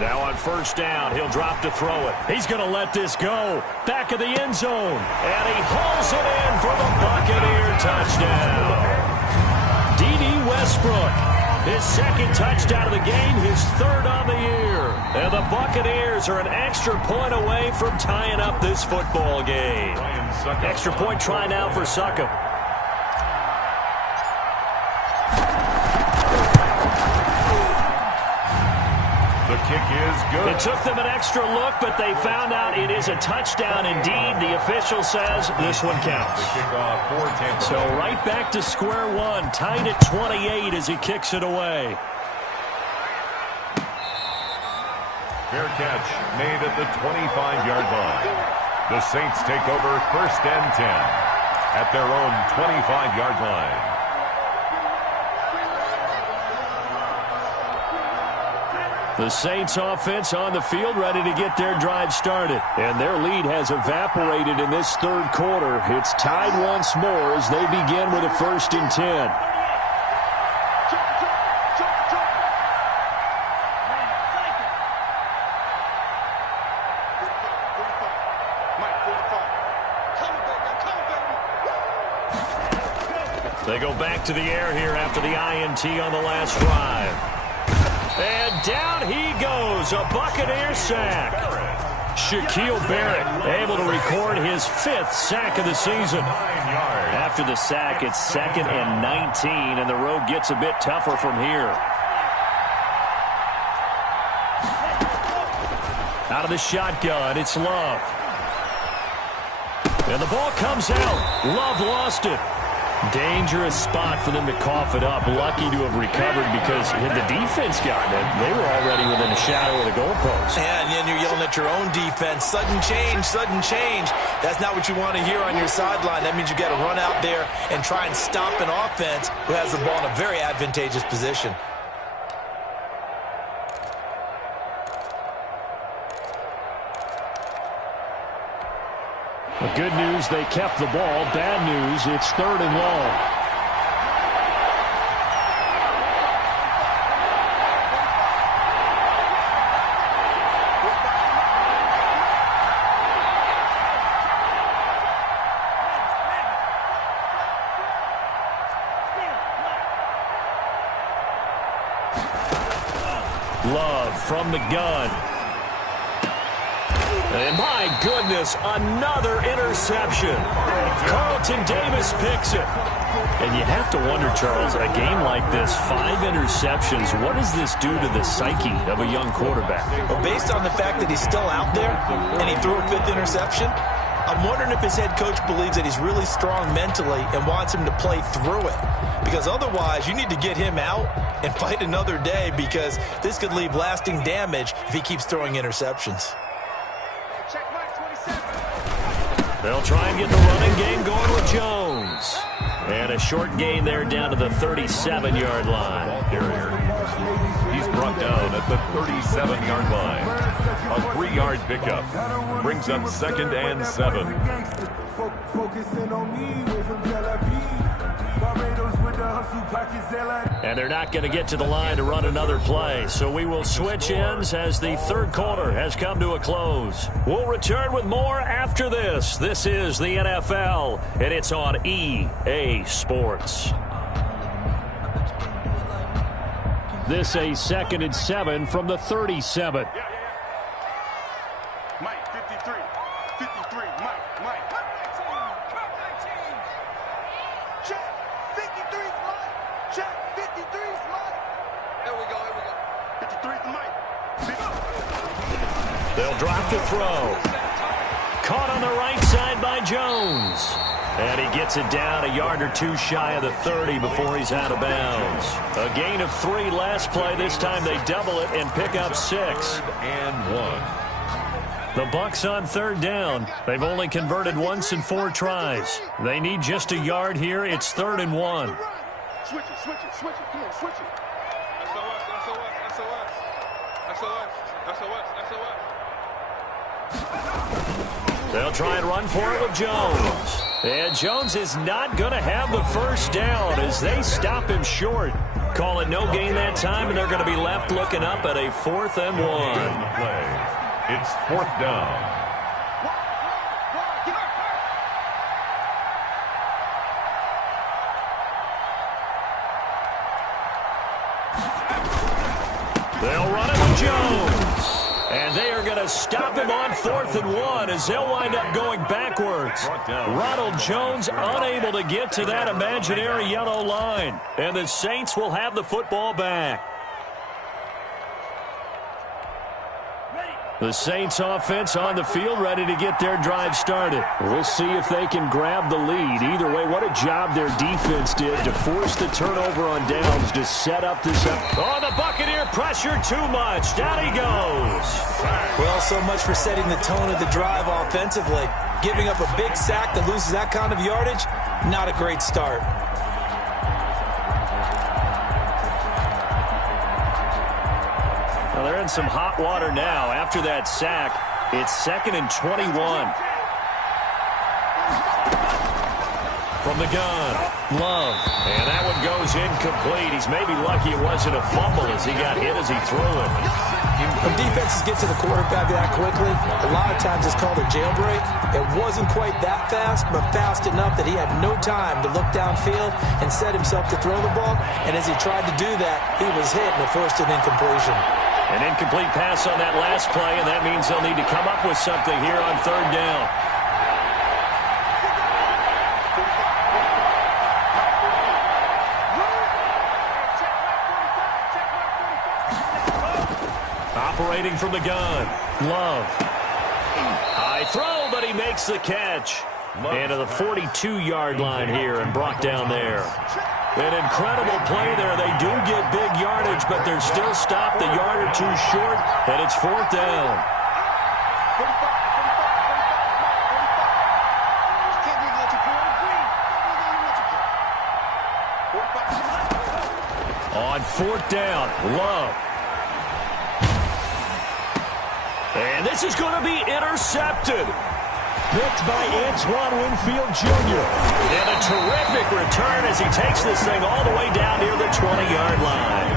Now on first down, he'll drop to throw it. He's going to let this go. Back of the end zone. And he hauls it in for the Buccaneer touchdown. D.D. Westbrook, his 2nd touchdown of the game, his 3rd on the year. And the Buccaneers are an extra point away from tying up this football game. Extra point try now for Succop. The kick is good. It took them an extra look, but they found out it is a touchdown indeed. The official says this one counts. So right back to square one, tied at 28 as he kicks it away. Fair catch made at the 25-yard line. The Saints take over 1st and 10 at their own 25-yard line. The Saints offense on the field ready to get their drive started. And their lead has evaporated in this 3rd quarter. It's tied once more as they begin with a 1st and 10. They go back to the air here after the INT on the last drive. And down he goes, a Buccaneer sack. Shaquille Barrett able to record his 5th sack of the season. After the sack, it's 2nd and 19, and the road gets a bit tougher from here. Out of the shotgun, it's Love. And the ball comes out. Love lost it. Dangerous spot for them to cough it up. Lucky to have recovered because had the defense gotten it, they were already within a shadow of the goalpost. Yeah, and then you're yelling at your own defense. Sudden change, sudden change. That's not what you want to hear on your sideline. That means you got to run out there and try and stop an offense who has the ball in a very advantageous position. The good news, they kept the ball. Bad news, it's 3rd and long. Love from the gun. And my goodness, another interception. Carlton Davis picks it. And you have to wonder, Charles, a game like this, 5 interceptions, what does this do to the psyche of a young quarterback? Well, based on the fact that he's still out there and he threw a 5th interception, I'm wondering if his head coach believes that he's really strong mentally and wants him to play through it. Because otherwise, you need to get him out and fight another day, because this could leave lasting damage if he keeps throwing interceptions. They'll try and get the running game going with Jones. And a short gain there down to the 37-yard line. Ball carrier. He's brought down at the 37-yard line. A 3-yard pickup brings up 2nd and 7. And they're not going to get to the line to run another play. So we will switch ends as the 3rd quarter has come to a close. We'll return with more after this. This is the NFL, and it's on EA Sports. This a 2nd and 7 from the 37. Mike, 53. 53. Mike. Check. 53's Mike. Check. 53's Mike. Here we go. 53's Mike. They'll drop to throw. Caught on the right side by Jones. And he gets it down a yard or 2 shy of the 30 before he's out of bounds. A gain of 3 last play. This time they double it and pick up 6. 3rd and 1. The Bucs on 3rd down. They've only converted once in 4 tries. They need just a yard here. It's 3rd and 1. Switch it. Come on, switch it. They'll try and run for it with Jones. And Jones is not going to have the first down as they stop him short. Call it no gain that time, and they're going to be left looking up at a 4th and 1. Play. It's 4th down. They'll run it with Jones. And they are going to stop him on 4th and 1 as they'll wind up going backwards. Ronald Jones unable to get to that imaginary yellow line. And the Saints will have the football back. The Saints offense on the field ready to get their drive started. We'll see if they can grab the lead. Either way, what a job their defense did to force the turnover on downs to set up this up. Oh, the Buccaneer pressure too much. Down he goes. Well, so much for setting the tone of the drive offensively. Giving up a big sack that loses that kind of yardage, not a great start. Well, they're in some hot water now. After that sack, it's 2nd and 21. From the gun, Love. And that one goes incomplete. He's maybe lucky it wasn't a fumble as he got hit as he threw it. When defenses get to the quarterback that quickly, a lot of times it's called a jailbreak. It wasn't quite that fast, but fast enough that he had no time to look downfield and set himself to throw the ball. And as he tried to do that, he was hit and it forced an incompletion. An incomplete pass on that last play, and that means they'll need to come up with something here on 3rd down. Operating from the gun, Love. High throw, but he makes the catch. And to the 42-yard line here and brought down there. An incredible play there. They do get big yardage, but they're still stopped a yard or two short, and it's 4th down. On 4th down, Love. And this is going to be intercepted. Picked by Antoine Winfield Jr. And a terrific return as he takes this thing all the way down near the 20-yard line.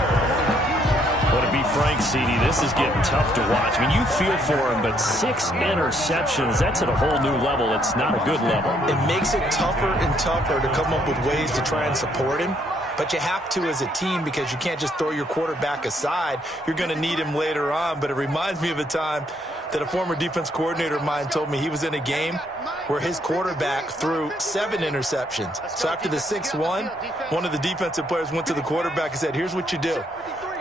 Well, to be frank, CD, this is getting tough to watch. I mean, you feel for him, but 6 interceptions, that's at a whole new level. It's not a good level. It makes it tougher and tougher to come up with ways to try and support him. But you have to as a team because you can't just throw your quarterback aside. You're going to need him later on. But it reminds me of a time that a former defense coordinator of mine told me he was in a game where his quarterback threw 7 interceptions. So after the 6-1, one of the defensive players went to the quarterback and said, here's what you do.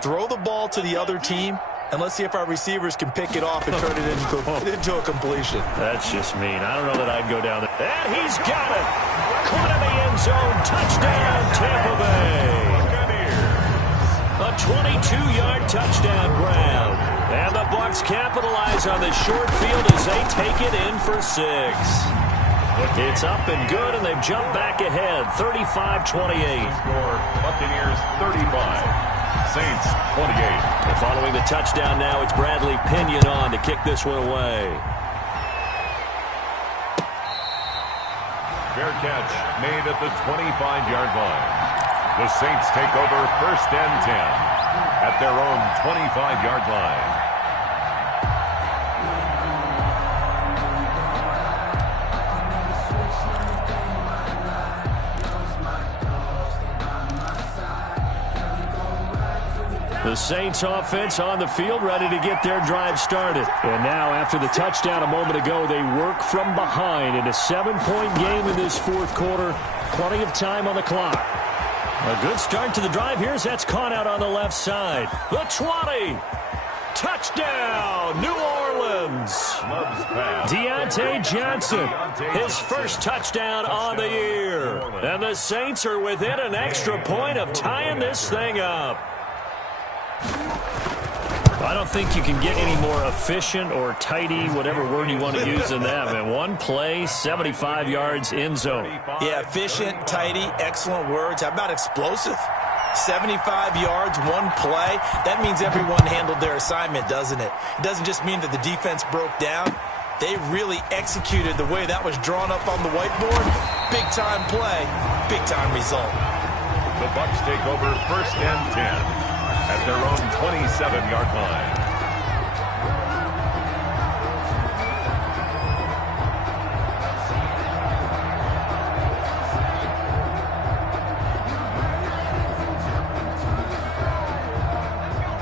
Throw the ball to the other team, and let's see if our receivers can pick it off and turn it into a completion. That's just mean. I don't know that I'd go down there. And he's got it. Caught in the end zone. Touchdown, Tampa Bay. A 22-yard touchdown grab. And the Bucs capitalize on the short field as they take it in for 6. It's up and good, and they've jumped back ahead, 35-28. Buccaneers 35, Saints 28. And following the touchdown now, it's Bradley Pinion on to kick this one away. Fair catch made at the 25-yard line. The Saints take over 1st and 10 at their own 25-yard line. The Saints offense on the field, ready to get their drive started. And now, after the touchdown a moment ago, they work from behind in a 7-point game in this 4th quarter. Plenty of time on the clock. A good start to the drive. Here's that's caught out on the left side. The 20. Touchdown, New Orleans. Deontay Johnson, his first touchdown on the year. And the Saints are within an extra point of tying this thing up. I don't think you can get any more efficient or tidy, whatever word you want to use in that, man. One play, 75 yards, end zone. Yeah, efficient, tidy, excellent words. How about explosive? 75 yards, one play. That means everyone handled their assignment, doesn't it? It doesn't just mean that the defense broke down. They really executed the way that was drawn up on the whiteboard. Big-time play, big-time result. The Bucs take over 1st and 10 at their own 27-yard line.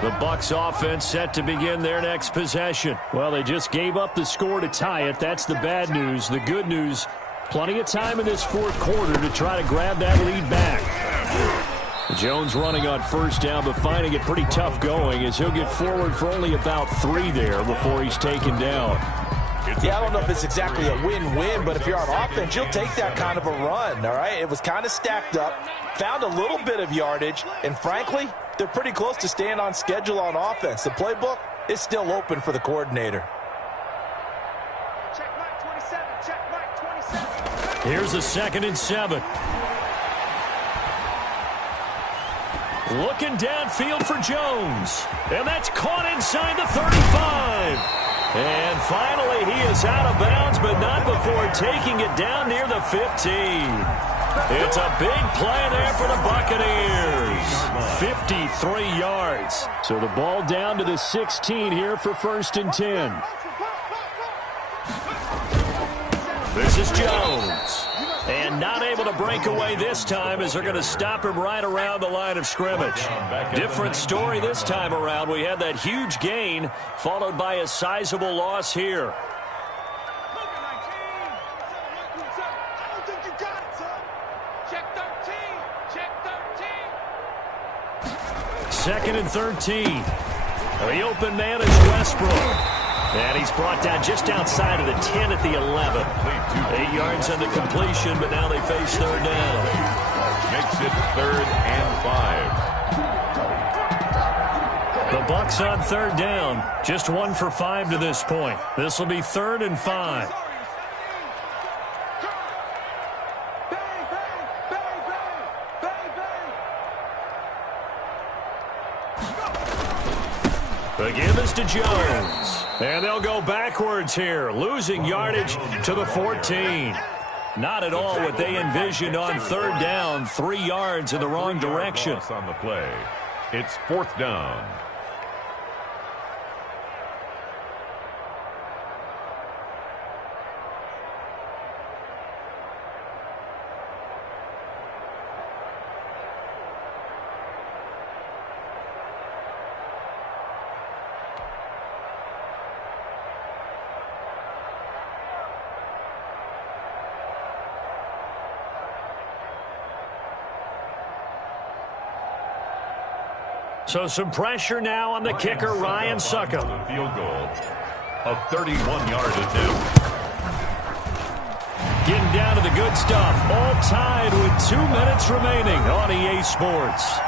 The Bucs offense set to begin their next possession. Well, they just gave up the score to tie it. That's the bad news. The good news, plenty of time in this 4th quarter to try to grab that lead back. Jones running on 1st down, but finding it pretty tough going as he'll get forward for only about 3 there before he's taken down. Yeah, I don't know if it's exactly a win-win, but if you're on offense, you'll take that kind of a run, all right? It was kind of stacked up, found a little bit of yardage, and frankly, they're pretty close to staying on schedule on offense. The playbook is still open for the coordinator. Check Mike 27, check Mike 27. Here's a 2nd and 7. Looking downfield for Jones. And that's caught inside the 35. And finally, he is out of bounds, but not before taking it down near the 15. It's a big play there for the Buccaneers. 53 yards. So the ball down to the 16 here for 1st and 10. This is Jones. And not able to break away this time as they're going to stop him right around the line of scrimmage. Different story this time around. We had that huge gain followed by a sizable loss here. Second and 13. The open man is Westbrook. And he's brought down just outside of the 10 at the 11. 8 yards on the completion, but now they face third down. Makes it 3rd and 5. The Bucs on third down. Just 1 for 5 to this point. This will be 3rd and 5. The give is to Jones. And they'll go backwards here, losing yardage to the 14. Not at all what they envisioned on third down. 3 yards in the wrong direction. On the play. It's 4th down. So some pressure now on the kicker, Ryan Succop. Field goal. A 31-yard attempt. Getting down to the good stuff. All tied with 2 minutes remaining on EA Sports.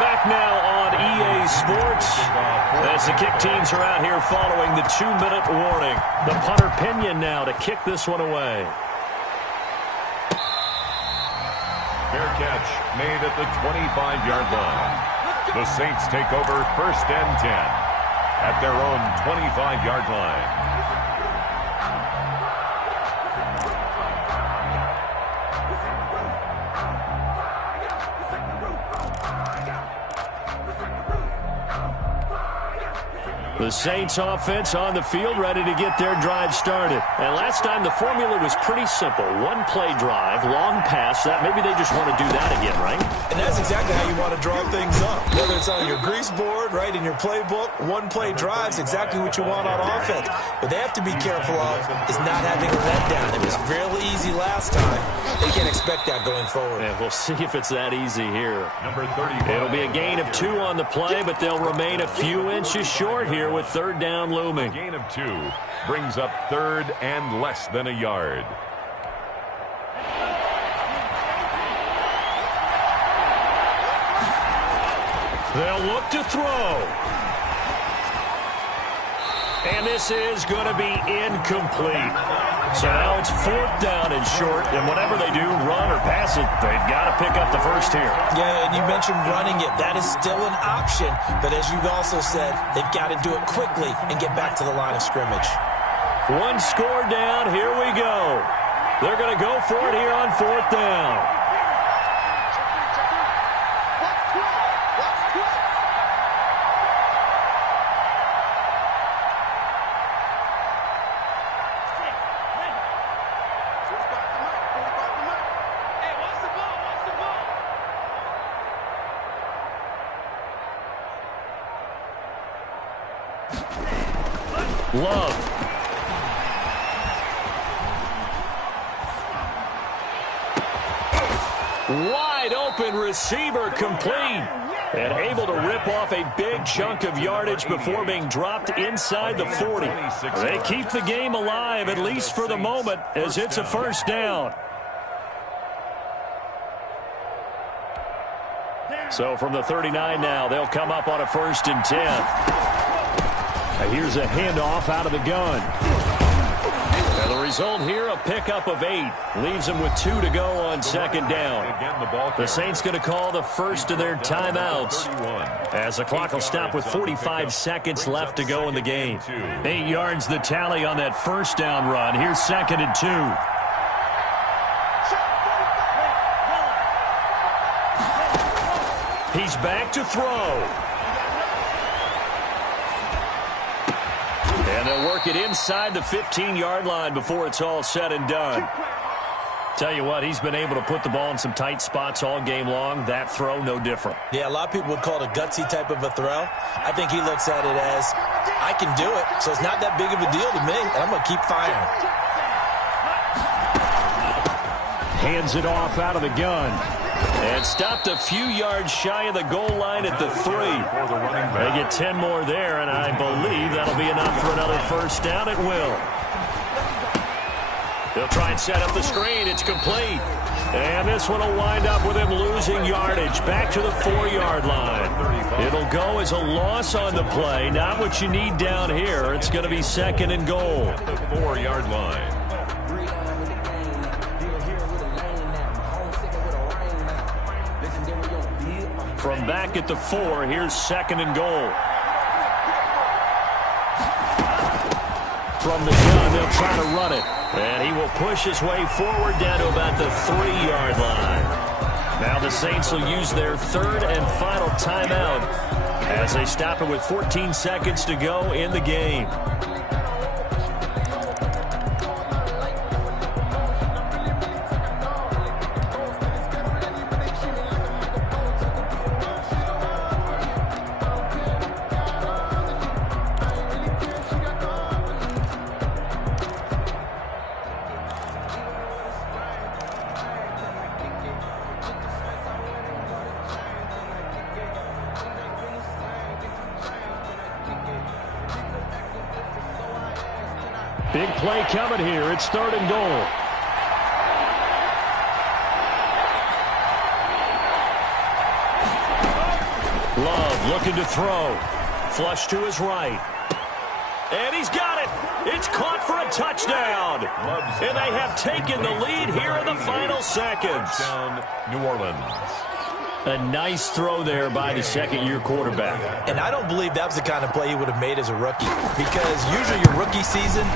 Back now on EA Sports as the kick teams are out here following the 2-minute warning. The punter Pinion now to kick this one away. Fair catch made at the 25-yard line. The Saints take over 1st and 10 at their own 25-yard line. The Saints offense on the field, ready to get their drive started. And last time the formula was pretty simple. 1-play drive, long pass. That maybe they just want to do that again, right? And that's exactly how you want to draw things up. Whether it's on your grease board, right, in your playbook, 1-play drive's exactly what you want on offense. What they have to be careful of is not having a letdown. It was really easy last time. They can't expect that going forward. Yeah, we'll see if it's that easy here. Number 35. It'll be a gain of 2 on the play, but they'll remain a few inches short here with third down looming. A gain of 2 brings up 3rd and less than a yard. They'll look to throw. And this is going to be incomplete. So now it's 4th down and short, and whatever they do, run or pass it, they've got to pick up the first here. Yeah, and you mentioned running it. That is still an option, but as you've also said, they've got to do it quickly and get back to the line of scrimmage. 1 score down, here we go. They're going to go for it here on 4th down. Love. Wide open receiver complete. And able to rip off a big chunk of yardage before being dropped inside the 40. They keep the game alive, at least for the moment, as it's a 1st down. So from the 39 now, they'll come up on a 1st and 10. Here's a handoff out of the gun. And the result here, a pickup of 8. Leaves them with 2 to go on 2nd down. The Saints going to call the first of their timeouts as the clock will stop with 45 seconds left to go in the game. 8 yards the tally on that 1st down run. Here's 2nd and 2. He's back to throw. And they'll work it inside the 15-yard line before it's all said and done. Tell you what, he's been able to put the ball in some tight spots all game long. That throw, no different. Yeah, a lot of people would call it a gutsy type of a throw. I think he looks at it as, I can do it, so it's not that big of a deal to me, and I'm going to keep firing. Hands it off out of the gun. And stopped a few yards shy of the goal line at the 3. They get 10 more there, and I believe that'll be enough for another first down. It will. They'll try and set up the screen. It's complete. And this one will wind up with him losing yardage back to the 4-yard line. It'll go as a loss on the play. Not what you need down here. It's going to be 2nd and goal. At the 4-yard line. From back at the 4, here's 2nd and goal. From the gun, they'll try to run it. And he will push his way forward down to about the 3-yard line. Now the Saints will use their 3rd and final timeout as they stop it with 14 seconds to go in the game. Big play coming here. It's 3rd and goal. Love looking to throw. Flush to his right. And he's got it. It's caught for a touchdown. And they have taken the lead here in the final seconds. Touchdown, New Orleans. A nice throw there by the 2nd-year quarterback. And I don't believe that was the kind of play he would have made as a rookie, because usually your rookie season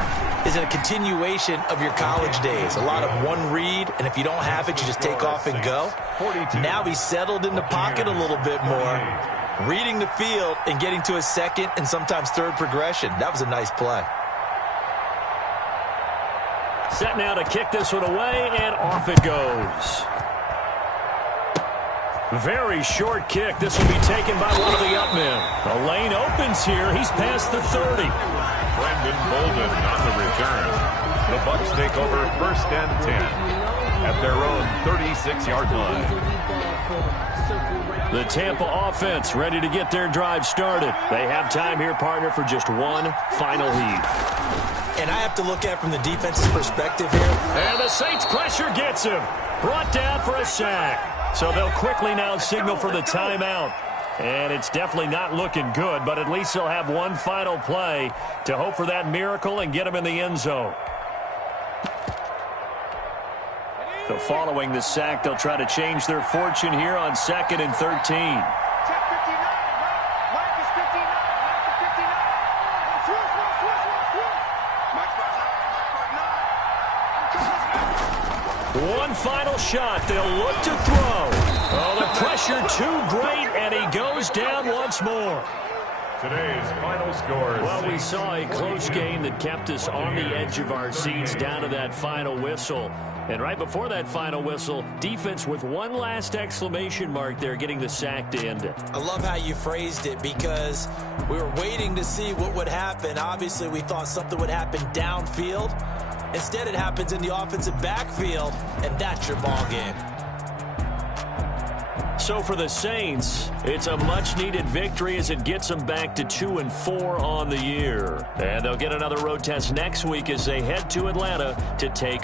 is a continuation of your college days. A lot of one read, and if you don't have it, you just take off and go. Now he's settled in the pocket a little bit more, reading the field and getting to his 2nd and sometimes 3rd progression. That was a nice play. Set now to kick this one away, and off it goes. Very short kick. This will be taken by one of the up men. The lane opens here. He's past the 30. Brendan Bolden on the return. The Bucs take over 1st and 10 at their own 36-yard line. The Tampa offense ready to get their drive started. They have time here, partner, for just one final heave. And I have to look at it from the defense's perspective here. And the Saints pressure gets him. Brought down for a sack. So they'll quickly now signal for the timeout. And it's definitely not looking good, but at least they'll have one final play to hope for that miracle and get him in the end zone. So following the sack, they'll try to change their fortune here on 2nd and 13. One final shot. They'll look to throw. Oh, the pressure too great, and he goes down once more. Today's final score. Well, we saw a close game that kept us on the edge of our seats down to that final whistle. And right before that final whistle, defense with one last exclamation mark there, getting the sack to end it. I love how you phrased it, because we were waiting to see what would happen. Obviously, we thought something would happen downfield. Instead, it happens in the offensive backfield, and that's your ball game. So for the Saints, it's a much-needed victory as it gets them back to 2-4 on the year. And they'll get another road test next week as they head to Atlanta to take